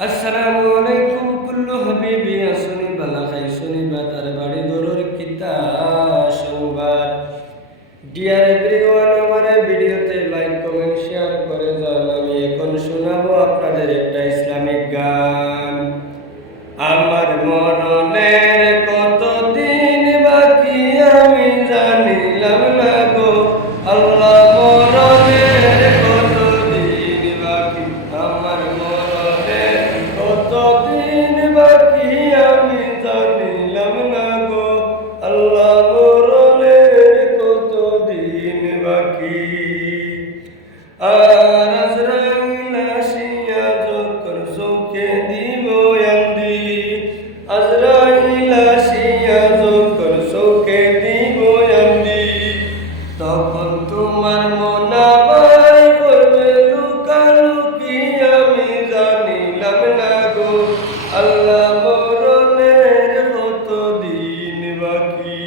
আসসালামু আলাইকুম কুল্লু হাবিবি আসনি বালা খাইছনি বা তার বাড়ি দরুর কিতা সংবাদ। ডিয়ার এভরিওয়ান, আমার ভিডিওতে লাইক কমেন্ট শেয়ার করে যান। আমি এখন শোনাবো আপনাদের একটা ইসলামিক গান। আমার মরণের কতদিন বাকি আমি জানিলাম না গো আল্লাহ, মরণের কতদিন বাকি, আমার মরণের কতদিন বাকি আমি জানিলাম না গো আল্লাহ, মরণের কতদিন বাকি। আর আজরাইল আসিয়া যখন চোখে দিব আন্দি, আজরাইল আসিয়া যখন চোখে দিব আন্দি, তখন তোমার মনাবাই করবে লুকালুকি আমি জানিলাম না গো আল্লাহ, মরণের কতদিন বাকি।